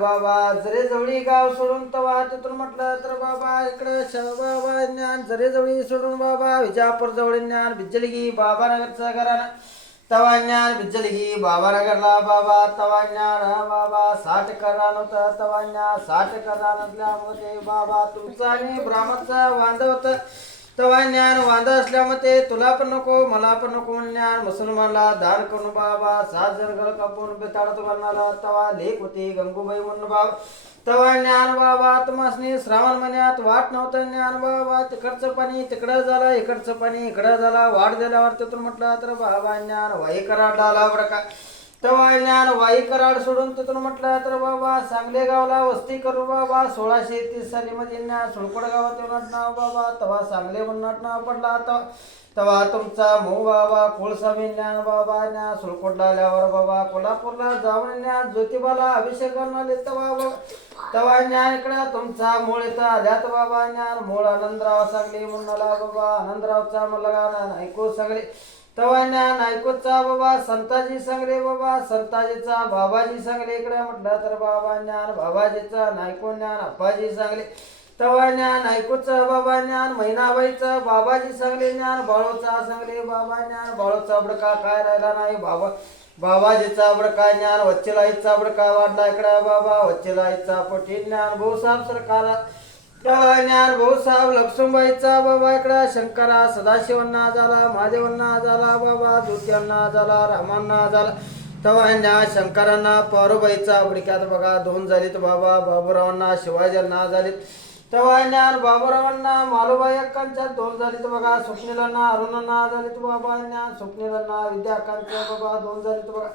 बाबा जरे जवळी गाव सोडून तवा तिथून म्हटलं तर बाबा इकडं बाबा ज्ञान जरे जवळी सोडून बाबा विजापूर जवळ ज्ञान बिज्जलगी बाबा नगरचा घराणा तवा ज्ञान बिज्जलगी बाबा नगरला बाबा तवा ज्ञान बाबा 60 करणार होतं तवा ज्ञान 60 करणार नसल्यामुळे बाबा तुमचा आणि ब्राह्मणचा वांद होतं तवा ज्ञान वांदा असल्यामुळे तुला पण नको मला पण नको ज्ञान मुसलमानला दान करून बाबा 7 जण गळ कापून बेताडत घालणारा तवा लेख होती गंगूबाई म्हणून बाबा तवा ज्ञान बाबा तुम्हासनी श्रावण महिन्यात वाट नव्हतं ज्ञान बाबा तिकडचं पाणी तिकडं झालं इकडचं पाणी इकडं झालं वाढ दिल्यावर तिथून म्हटलं तर बाबा ज्ञान वाई कराडला आला बरं का तवा ज्ञान वाई कराड सोडून तिथून म्हटलं तर बाबा सांगले गावला वस्ती करू बाबा 1630 साली मध्ये ज्ञान सुळकोड गावात येऊन नाव बाबा तवा सांगले म्हणून नाव पडला तवा तुमचा मऊ बाबा कुळस्वामी ज्ञान बाबा ज्ञान सुळकोडला आल्यावर बाबा कोल्हापूरला जाऊन ज्ञान ज्योतिबाला अभिषेक करून आले तवा ज्ञान इकडं तुमचा मूळ इथं आल्यात बाबा ज्ञान मूळ आनंदराव सांगली म्हणून आला बाबा आनंदरावचा मुलगा ऐकू सांगले तवा ज्ञान ऐकूचा बाबा संताजी सांगले बाबा संताजीचा बाबाजी सांगले इकडे म्हटलं तर बाबा ज्ञान बाबाजीचा नायको ज्ञान अप्पाजी सांगले तवा ज्ञान ऐकूचा बाबा ज्ञान महिनाबाईचा बाबाजी सांगले ज्ञान बाळूचा सांगले बाबा ज्ञान बाळूचा बडका काय राहिला नाही बाबाजीचा बडका ज्ञान वच्चलाईचा बडका वाढला इकडे बाबा वच्चलाईचा पोटी ज्ञान भाऊसाहेब सरकार ज्ञान भाऊसाहेब लक्ष्मीबाईचा बाबा इकडं शंकरा सदाशिवांना झाला महादेवांना झाला बाबा दुत्यांना झाला रामांना झाला तवा ज्ञान शंकरांना पारुबाईचा बडक्यात बघा 2 झालीत बाबा बाबूरावांना शिवाजींना झालीत तवा ज्ञान बाबूरावांना मालूबाई अक्कांच्या 2 झालीत बघा स्वप्नीलांना अरुणांना झालीत बाबा ज्ञान स्वप्नीलांना विद्या अक्कांच्या बाबा 2 झालीत बघा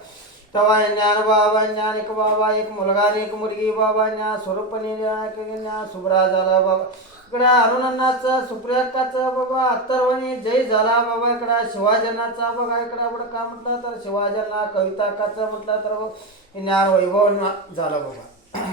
तवा ज्ञान बाबा ज्ञान एक बाबा एक मुलगा आणि एक मुलगी बाबा ज्ञान स्वरूपणी ज्ञान सुभ्रा झाला बाबा इकडे अरुणांनाचा सुप्रियाकाचा बाबा अत्तरवणी जय झाला बाबा इकडे शिवाजनाचा बघा इकडे बडका म्हटलं तर शिवाजना कविताकाचा म्हटलं तर ज्ञान वैभव झाला बाबा